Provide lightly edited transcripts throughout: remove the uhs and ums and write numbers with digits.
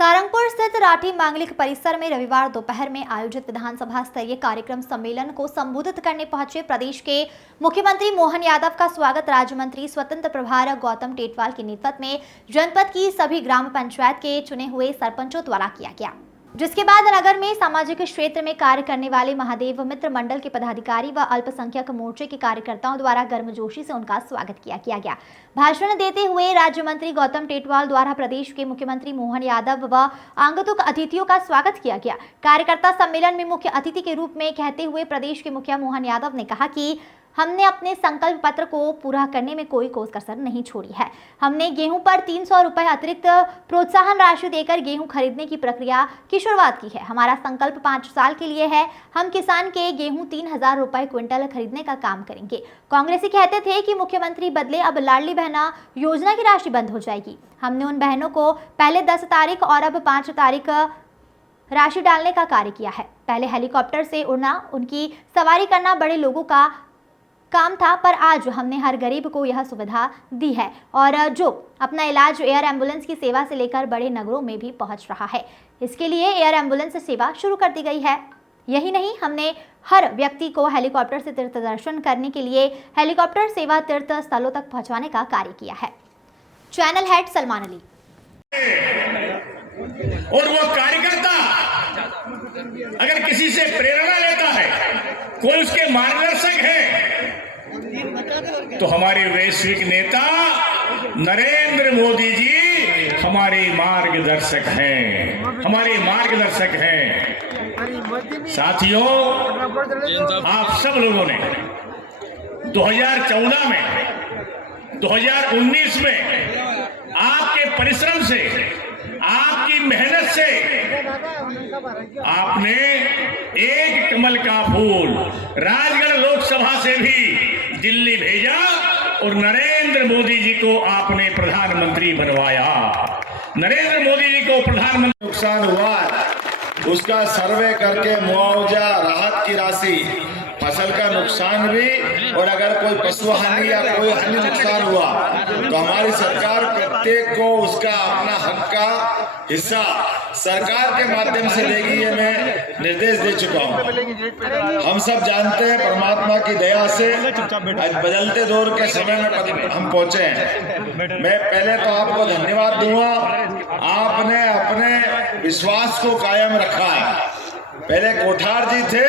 सारंगपुर स्थित राठी मांगलिक परिसर में रविवार दोपहर में आयोजित विधानसभा स्तरीय कार्यक्रम सम्मेलन को संबोधित करने पहुंचे प्रदेश के मुख्यमंत्री मोहन यादव का स्वागत राज्य मंत्री स्वतंत्र प्रभार गौतम टेटवाल के नेतृत्व में जनपद की सभी ग्राम पंचायत के चुने हुए सरपंचों द्वारा किया गया, जिसके बाद नगर में सामाजिक क्षेत्र में कार्य करने वाले महादेव मित्र मंडल के पदाधिकारी व अल्पसंख्यक मोर्चे के कार्यकर्ताओं द्वारा गर्मजोशी से उनका स्वागत किया गया। भाषण देते हुए राज्य मंत्री गौतम टेटवाल द्वारा प्रदेश के मुख्यमंत्री मोहन यादव व आगंतुक अतिथियों का स्वागत किया गया। कार्यकर्ता सम्मेलन में मुख्य अतिथि के रूप में कहते हुए प्रदेश के मुखिया मोहन यादव ने कहा कि हमने अपने संकल्प पत्र को पूरा करने में कोई कसर नहीं छोड़ी है। हमने गेहूं पर 300 रुपए अतिरिक्त प्रोत्साहन राशि देकर गेहूं खरीदने की प्रक्रिया की शुरुआत की है। हमारा संकल्प 5 साल के लिए है। हम किसान के गेहूं 3000 रुपए क्विंटल खरीदने का काम करेंगे। कांग्रेसी कहते थे कि मुख्यमंत्री बदले अब लाडली बहना योजना की राशि बंद हो जाएगी। हमने उन बहनों को पहले 10 तारीख और अब 5 तारीख राशि डालने का कार्य किया है। पहले हेलीकॉप्टर से उड़ना, उनकी सवारी करना बड़े लोगों का काम था, पर आज हमने हर गरीब को यह सुविधा दी है और जो अपना इलाज एयर एम्बुलेंस की सेवा से लेकर बड़े नगरों में भी पहुंच रहा है। इसके लिए एयर एम्बुलेंस सेवा शुरू कर दी गई है। यही नहीं, हमने हर व्यक्ति को हेलीकॉप्टर से तीर्थ दर्शन करने के लिए हेलीकॉप्टर सेवा तीर्थ स्थलों तक पहुंचाने का कार्य किया है। Channel head Salman Ali. और वो कार्यकर्ता अगर किसी से प्रेरणा लेता है, कोई उसके मार्गदर्शक है, तो हमारे वैश्विक नेता नरेंद्र मोदी जी हमारे मार्गदर्शक हैं, हमारे मार्गदर्शक हैं। साथियों, आप सब लोगों ने 2014 में, 2019 में आपके परिश्रम से, आपकी मेहनत से आपने एक कमल का फूल राजगढ़ लोकसभा से भी दिल्ली भेजा और नरेंद्र मोदी जी को आपने प्रधानमंत्री बनवाया। नरेंद्र मोदी जी को प्रधानमंत्री नुकसान हुआ, उसका सर्वे करके मुआवजा, राहत की राशि, फसल का नुकसान भी, और अगर कोई पशु हानि या कोई अन्य नुकसान हुआ तो हमारी सरकार प्रत्येक को उसका अपना हक का हिस्सा सरकार के माध्यम से देगी। ये मैं निर्देश दे चुका हूँ। हम सब जानते हैं परमात्मा की दया से आज बदलते दौर के समय में हम पहुंचे हैं। मैं पहले तो आपको धन्यवाद दूंगा, आपने अपने विश्वास को कायम रखा है। पहले कोठार जी थे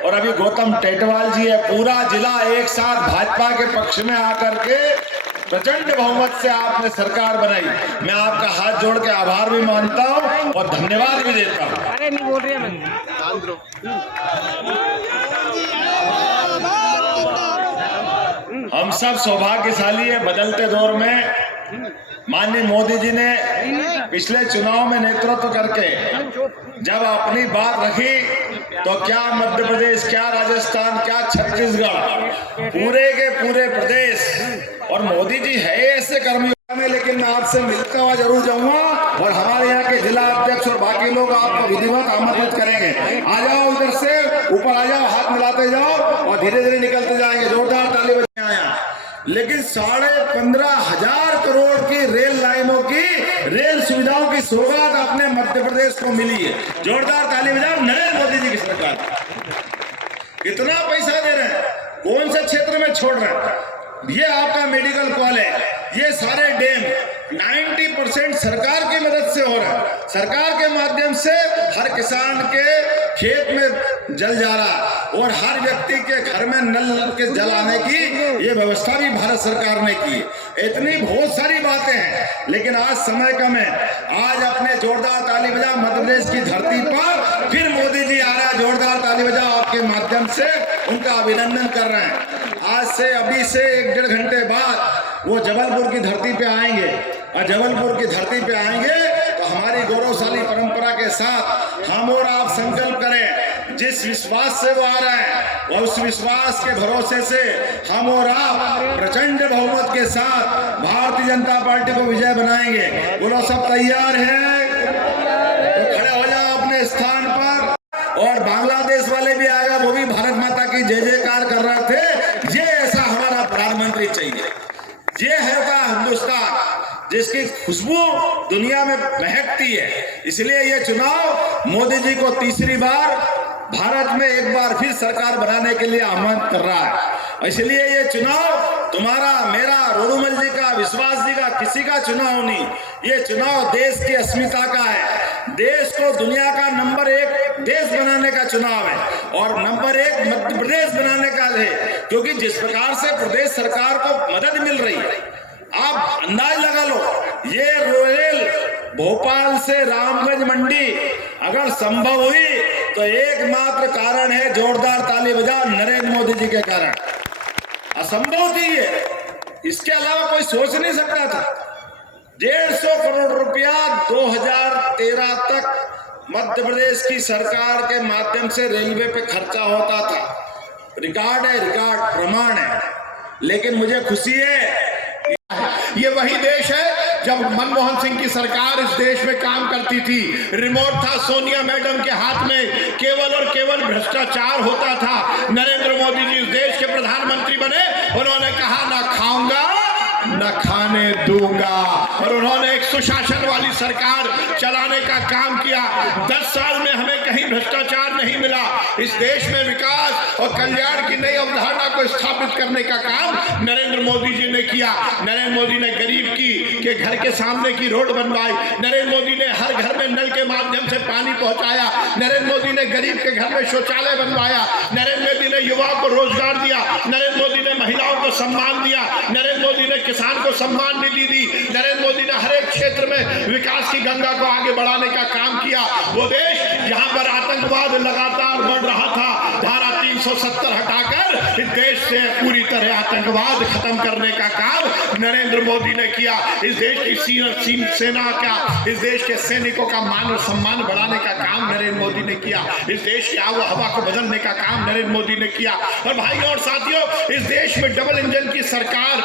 और अभी गौतम टेटवाल जी है। पूरा जिला एक साथ भाजपा के पक्ष में आकर के प्रचंड बहुमत से आपने सरकार बनाई। मैं आपका हाथ जोड़ के आभार भी मानता हूं और धन्यवाद भी देता हूं। अरे नहीं बोल रही है हम सब सौभाग्यशाली है। बदलते दौर में माननीय मोदी जी ने पिछले चुनाव में नेतृत्व करके जब अपनी बात रखी तो क्या मध्य प्रदेश, क्या राजस्थान, क्या छत्तीसगढ़, पूरे के पूरे प्रदेश, और मोदी जी है ऐसे कर्मयोगी में। लेकिन मैं आपसे मिलता हुआ जरूर जाऊंगा और हमारे यहाँ के जिला अध्यक्ष और बाकी लोग आपको विधिवत आमंत्रित करेंगे। आ जाओ, उधर से ऊपर आ जाओ, हाथ मिलाते जाओ और धीरे धीरे निकलते जाएंगे। जोरदार ताली बजाएं। आया लेकिन 15,500 करोड़ की रेल लाइनों की, रेल सुविधाओं की सौगात अपने मध्य प्रदेश को मिली है। जोरदार ताली बजाओ नरेंद्र मोदी जी की सरकार। कितना पैसा दे रहे हैं, कौन से क्षेत्र में छोड़ रहे हैं? ये आपका मेडिकल कॉलेज, ये सारे डैम 90% सरकार की मदद से हो रहा है। सरकार के माध्यम से हर किसान के खेत में जल जा रहा और हर व्यक्ति के घर में नल के जल आने की ये व्यवस्था भी भारत सरकार ने की। इतनी बहुत सारी बातें हैं, लेकिन आज समय कम है। आज अपने जोरदार ताली बजाओ, मध्य प्रदेश की धरती पर फिर मोदी जी आ रहा है। जोरदार ताली बजाओ, आपके माध्यम से उनका अभिनंदन कर रहे हैं। आज से, अभी से 1-1.5 घंटे बाद वो जबलपुर की धरती पे आएंगे और जबलपुर की धरती पे आएंगे तो हमारी गौरवशाली परंपरा के साथ हम और आप संकल्प करें। जिस विश्वास से वो आ रहे हैं, उस विश्वास के भरोसे से हम और आप प्रचंड बहुमत के साथ भारतीय जनता पार्टी को विजय बनाएंगे। बोलो, सब तैयार हैं तो खड़े हो जाओ अपने स्थान पर। और बांग्लादेश वाले भी आएगा, वो भी भारत माता की जय जयकार कर रहे थे। ये ऐसा हमारा प्रधानमंत्री चाहिए। ये है का हिंदुस्तान जिसकी खुशबू दुनिया में महकती है। इसलिए ये चुनाव मोदी जी को तीसरी बार भारत में एक बार फिर सरकार बनाने के लिए आह्वान कर रहा है। इसलिए ये चुनाव तुम्हारा, मेरा, रोडूमल जी का, विश्वास जी का, किसी का चुनाव नहीं। ये चुनाव देश की अस्मिता का है। देश को दुनिया का नंबर 1 देश बनाने का चुनाव है और नंबर 1 मध्य प्रदेश बनाने का है, क्योंकि जिस प्रकार से प्रदेश सरकार को मदद मिल रही है, आप अंदाज लगा लो, ये रेल भोपाल से रामगंज मंडी अगर संभव हुई तो एकमात्र कारण है, जोरदार ताली बजा, नरेंद्र मोदी जी के कारण। असंभव थी ये, इसके अलावा कोई सोच नहीं सकता था। 150 करोड़ रुपया 2013 तक मध्य प्रदेश की सरकार के माध्यम से रेलवे पे खर्चा होता था। रिकॉर्ड है, रिकॉर्ड, प्रमाण है। लेकिन मुझे खुशी है, ये वही देश है जब मनमोहन सिंह की सरकार इस देश में काम करती थी, रिमोट था सोनिया मैडम के हाथ में, केवल और केवल भ्रष्टाचार होता था। नरेंद्र मोदी जी इस देश के प्रधानमंत्री बने, उन्होंने कहा ना खाऊंगा न खाने दूंगा, और उन्होंने एक सुशासन वाली सरकार चलाने का काम किया। 10 साल में हमें कहीं भ्रष्टाचार नहीं मिला। इस देश में विकास और कल्याण की नई अवधारणा को स्थापित करने का काम नरेंद्र मोदी जी ने किया। नरेंद्र मोदी ने गरीब के घर के सामने की रोड बनवाई। नरेंद्र मोदी ने हर घर में नल के माध्यम से पानी पहुंचाया। नरेंद्र मोदी ने गरीब के घर में शौचालय बनवाया। नरेंद्र मोदी ने युवाओं को रोजगार दिया। नरेंद्र मोदी ने महिलाओं को सम्मान दिया। नरेंद्र मोदी ने किसान को सम्मान निधि दी। नरेंद्र मोदी ने हर एक क्षेत्र में विकास की गंगा को आगे बढ़ाने का काम किया। वो देश जहां पर आतंकवाद लगातार बढ़ रहा था, धारा 370 हटाकर इस देश से पूरी तरह आतंकवाद खत्म करने का काम नरेंद्र मोदी ने किया। इस देश की सेना का, इस देश के सैनिकों का मान और सम्मान बढ़ाने का काम नरेंद्र मोदी ने किया। इस देश की आबो हवा को बदलने का काम नरेंद्र मोदी ने किया। और भाइयों और साथियों, इस देश में डबल इंजन की सरकार